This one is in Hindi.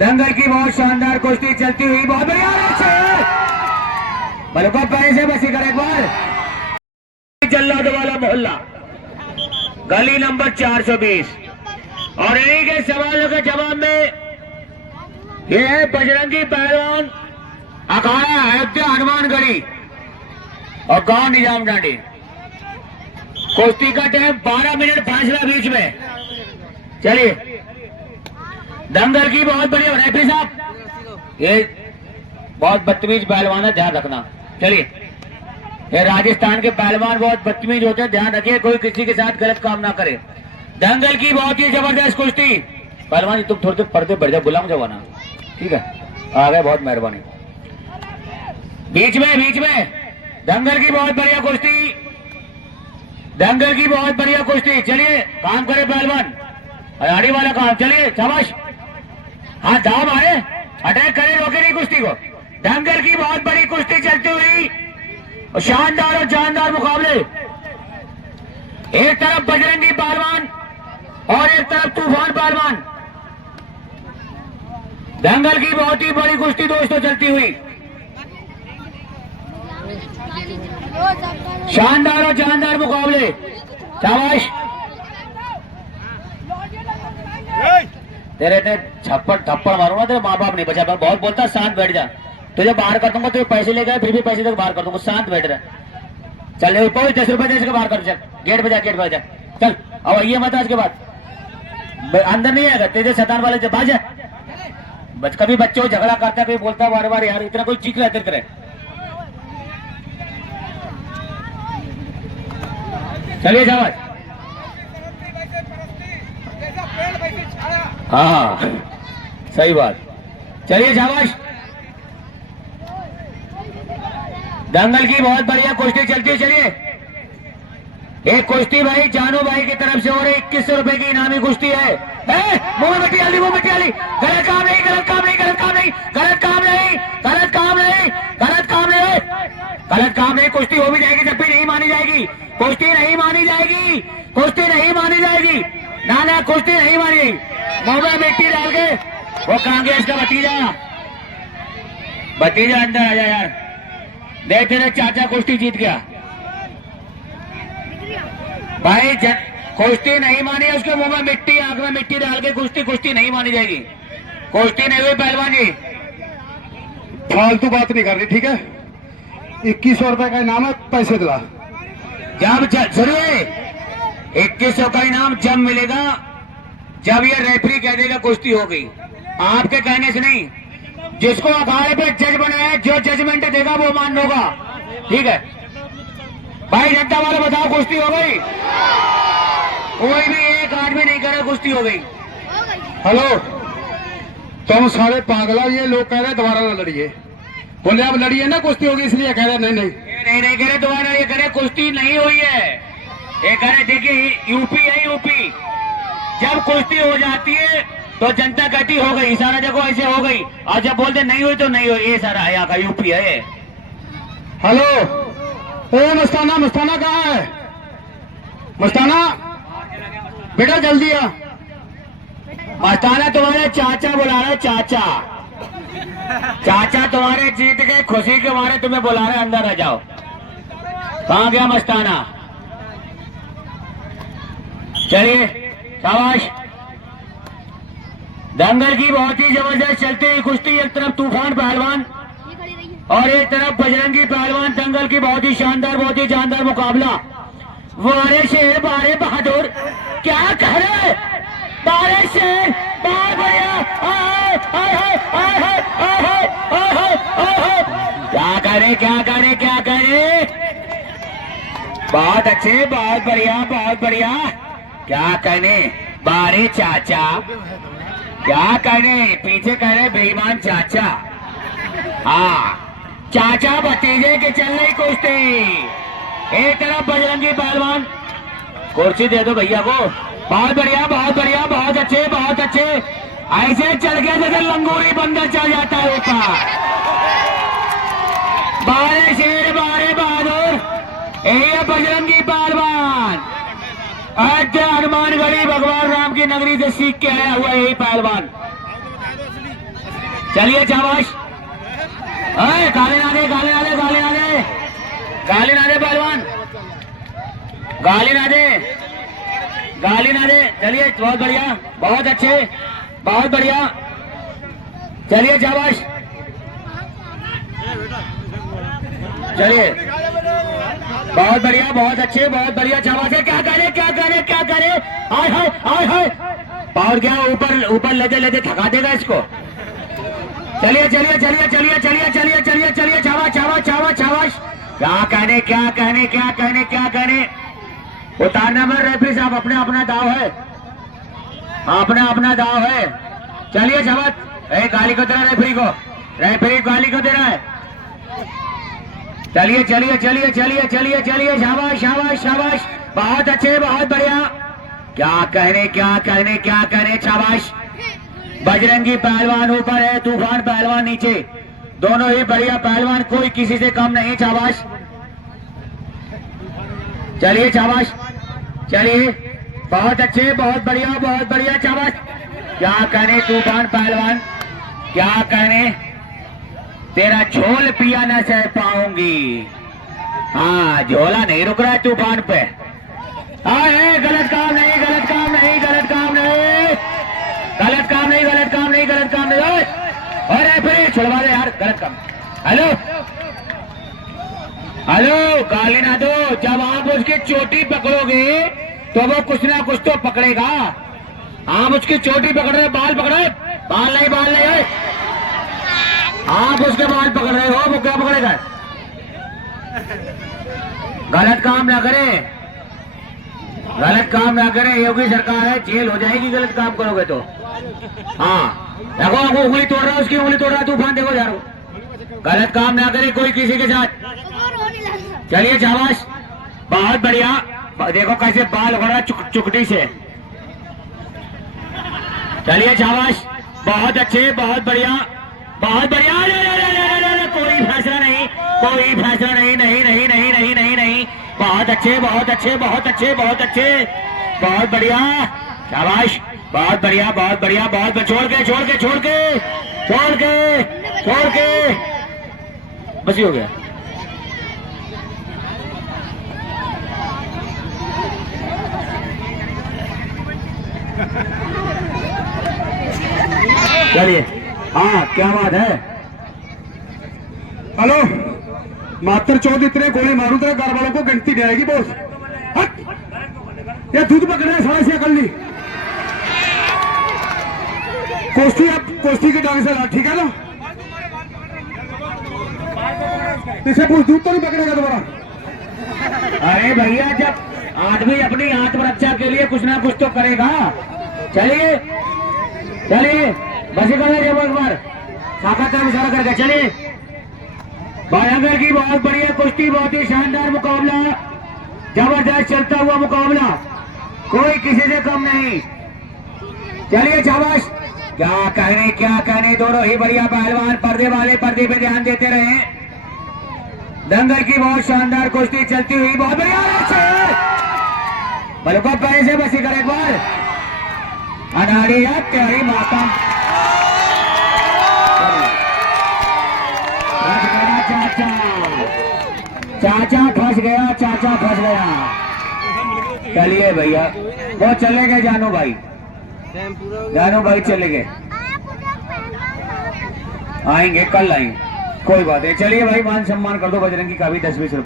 दंगल की बहुत शानदार कुश्ती चलती हुई, बहुत बढ़िया बल्कि पैसे से बसी कर एक बार जल्लाद वाला मोहल्ला गली नंबर 420 और इन्हीं के सवालों के जवाब में ये है बजरंगी पहलवान अखाड़ा अयोध्या हनुमानगढ़ी और गांव निजाम डांडी। कुश्ती का टाइम 12 मिनट फासला बीच में। चलिए दंगल की बहुत बढ़िया रेफरी साहब, ये बहुत बदतमीज पहलवान है, ध्यान रखना। चलिए ये राजस्थान के पहलवान बहुत बदतमीज होते हैं, ध्यान रखिए कोई किसी के साथ गलत काम ना करे। दंगल की बहुत ही जबरदस्त कुश्ती। पहलवान जी तुम थोड़े देर पर्दे बढ़ जाओ, बुलाऊं जब आना, ठीक है आ गए, बहुत मेहरबानी। बीच में दंगल की बहुत बढ़िया कुश्ती, दंगल की बहुत बढ़िया कुश्ती। चलिए काम करे पहलवान, अड़ाड़ी वाला काम। चलिए शाबाश, हाँ दाव मारे, अटैक करे, रोके नहीं कुश्ती को। दंगल की बहुत बड़ी कुश्ती चलती हुई और शानदार और जानदार मुकाबले। एक तरफ बजरंगी पहलवान और एक तरफ तूफान पहलवान। दंगल की बहुत ही बड़ी कुश्ती दोस्तों चलती हुई, शानदार और जानदार मुकाबले। शाबाश, तेरे थप्पड़ मारूंगा, तेरे माँ बाप नहीं बचा, बहुत बोलता, शांत बैठ जा। तुझे बाहर कर दूंगा, तुझे पैसे ले गए फिर भी पैसे तक बाहर कर दूंगा, शांत बैठ रहा। चल 10 रुपए दे इसके बाहर कर, चल गेट पे जा चल। अब ये मत आज के बाद अंदर नहीं आएगा, तेरे सतान वाले बाज कभी बच्चों झगड़ा करता है, कोई बोलता है बार बार यार, इतना कोई चीख रहा है तेरे। चलिए शाबाश, हाँ सही बात। चलिए शाबाश, दंगल की बहुत बढ़िया कुश्ती चलती है। चलिए एक कुश्ती भाई जानू भाई की तरफ से और 2100 रुपए की इनामी कुश्ती है। मुंह में मिट्टी डाली, मुंह मिट्टी डाली, गलत काम नहीं, गलत काम नहीं, गलत काम नहीं, गलत काम नहीं, गलत काम नहीं, गलत काम नहीं, गलत काम नहीं। कुश्ती हो भी जाएगी जब भी नहीं मानी जाएगी, कुश्ती नहीं मानी जाएगी, कुश्ती नहीं मानी जाएगी, ना कुश्ती नहीं मानी जाएगी। मुंह में मिट्टी डाल के वो कांग्रेस का भतीजा अंदर आ जा यार, देख तेरे चाचा कुश्ती जीत गया भाई। कुश्ती नहीं मानी, उसके मुंह में मिट्टी, आंख में मिट्टी डाल के कुश्ती नहीं मानी जाएगी। कुश्ती नहीं हुई पहलवान जी, फालतू बात नहीं करनी, ठीक है। 2100 रुपए का इनाम है, पैसे दिला। जब सुनिए 2100 का इनाम जब मिलेगा जब ये रेफरी कह देगा कुश्ती हो गई, आपके कहने से नहीं। जिसको अखाड़े पे जज बनाया, जो जजमेंट देगा वो मान होगा, ठीक है भाई। जनता वाले बताओ कुश्ती हो गई? कोई भी एक आदमी नहीं करे कुश्ती हो गई। हेलो, तुम सारे पागला, ये लोग कह रहे दोबारा ना लड़िए, बोले अब लड़िए ना, कुश्ती होगी इसलिए कह रहे नहीं कह रहे दोबारा, ये कह रहे कुश्ती नहीं हुई है, ये कह रहे देखिए यूपी है, यूपी जब कुश्ती हो जाती है तो जनता कहती हो गई, सारा जगह ऐसे हो गई, और जब बोलते नहीं हुई तो नहीं हुई। ये सारा यहाँ का यूपी है। हेलो, ए मस्ताना कहाँ है? मस्ताना बेटा जल्दी आ। मस्ताना तुम्हारे चाचा बुला रहे, चाचा तुम्हारे जीत के खुशी के मारे तुम्हें बुला रहे, अंदर आ जाओ। कहाँ गया मस्ताना? चलिए शाबाश, दंगल की बहुत ही जबरदस्त चलती हुई कुश्ती। एक तरफ तूफान पहलवान और एक तरफ बजरंगी पहलवान। दंगल की बहुत ही शानदार, बहुत ही जानदार मुकाबला। वारे शेर बारे बहादुर, क्या कह रहे बारे शेर, बहुत बढ़िया, क्या करे, बहुत अच्छे, बहुत बढ़िया, क्या कहने बारे चाचा, क्या कहने पीछे कह रहे बेईमान चाचा। हाँ चाचा भतीजे के चल रही कुश्ती। एक तरफ बजरंगी पहलवान, कुर्सी दे दो भैया को। बहुत बढ़िया, बहुत अच्छे, ऐसे चल गया जैसे लंगूरी बंदर चल जाता है ऊपर। बारे शेर बारे बहादुर, ये बजरंगी पहलवान अयोध्या हनुमानगढ़ी भगवान राम की नगरी से सीख के आया हुआ यही पहलवान। चलिए शाबाश। गाली ना दे, गाली ना दे, गाली ना दे, गाली ना दे पहलवान, गाली ना दे, गाली ना दे। चलिए बहुत बढ़िया, बहुत अच्छे, बहुत बढ़िया। चलिए शाबाश। चलिए बहुत बढ़िया, बहुत अच्छे, बहुत बढ़िया शाबाश है। क्या करे, क्या करे, क्या करे। आय हाय, आय हाय, पावर क्या ऊपर ऊपर लेते लेते थका देगा इसको। चलिए चलिए चलिए चलिए चलिए चलिए चलिए चलिए शाबाश शाबाश शाबाश शाबाश। क्या कहने, क्या कहने, क्या कहने, क्या कहने। उतारना में रेफरी साहब अपने अपना दाव है, अपना अपना दाव है। चलिए शाबाश। गाली को दे रहा रेफरी को, रेफरी गाली को दे रहा है। चलिए चलिए चलिए चलिए चलिए चलिए शाबाश शाबाश शाबाश। बहुत अच्छे, बहुत बढ़िया। क्या कहने, क्या कहने, क्या कहने। शाबाश। बजरंगी पहलवान ऊपर है, तूफान पहलवान नीचे, दोनों ही बढ़िया पहलवान, कोई किसी से कम नहीं। शाबाश। चलिए शाबाश। चलिए बहुत अच्छे, बहुत बढ़िया, बहुत बढ़िया। शाबाश। क्या कहने तूफान पहलवान, क्या कहने। तेरा झोल पिया न सह पाऊंगी। हाँ, झोला नहीं रुक रहा है तूफान पे। गलत काम नहीं, गलत काम नहीं, गलत काम नहीं, गलत काम नहीं, गलत काम नहीं, गलत काम नहीं। अरे फिर छुड़वा दे यार, गलत काम। हेलो हेलो, गाली ना दो। जब आप उसकी चोटी पकड़ोगे तो वो कुछ ना कुछ तो पकड़ेगा। आप उसकी चोटी पकड़ रहे, बाल पकड़ रहे, बाल नहीं, बाल नहीं। आप उसके बाल पकड़ रहे हो, वो क्या पकड़ेगा। गलत काम ना करें, गलत काम ना करें। योगी सरकार है, जेल हो जाएगी गलत काम करोगे तो। हाँ देखो, वो उंगली तोड़ रहा है, उसकी उंगली तोड़ रहा है तूफान, देखो यार। गलत काम ना करे कोई किसी के साथ। चलिए शाबाश, बहुत बढ़िया। देखो कैसे बाल हो रहा चुकटी से। चलिए शाबाश, बहुत अच्छे, बहुत बढ़िया, बहुत बढ़िया। कोई फैसला नहीं, कोई फैसला नहीं, नहीं नहीं नहीं नहीं नहीं नहीं। बहुत अच्छे, बहुत अच्छे, बहुत अच्छे, बहुत अच्छे, बहुत बढ़िया। शाबाश, बहुत बढ़िया, बहुत बढ़िया, बहुत छोड़ के, छोड़ के, छोड़ के, छोड़ के, छोड़ के, बस ही हो गया। चलिए, हाँ क्या बात है। हेलो, मात्र 14 इतने गोली मारू तेरे घर वालों को गिनती नहीं आएगी बॉस। ये दूध पकड़े साढ़े से अकल नहीं। कोष्टी, अब कोष्टी के डांग से ला, ठीक है ना। इसे कुछ दूध तो नहीं पकड़ेगा दोबारा। अरे भैया, जब आदमी अपनी आत्मरक्षा के लिए कुछ ना कुछ तो करेगा। चलिए चलिए, बस कर एक बार ताकत का इशारा करके। चलिए, भयंकर की बहुत बढ़िया कुश्ती, बहुत ही शानदार मुकाबला, जबरदस्त चलता हुआ मुकाबला, कोई किसी से कम नहीं। चलिए शाबाश। क्या कहने, क्या कहने। दोनों ही बढ़िया पहलवान, पर्दे वाले पर्दे पे ध्यान देते रहे। दंगल की बहुत शानदार कुश्ती चलती हुई, बहुत बढ़िया। बल्कि पैसे से बसी कर एक बार। अनाड़ी है तेरी माता। चाचा फंस गया, चाचा फंस गया। चलिए भैया, वो चले गए जानू भाई, जानू भाई चले गए, आएंगे कल आएंगे, कोई बात नहीं। चलिए भाई, मान सम्मान कर दो बजरंगी का भी 10-20 रुपए।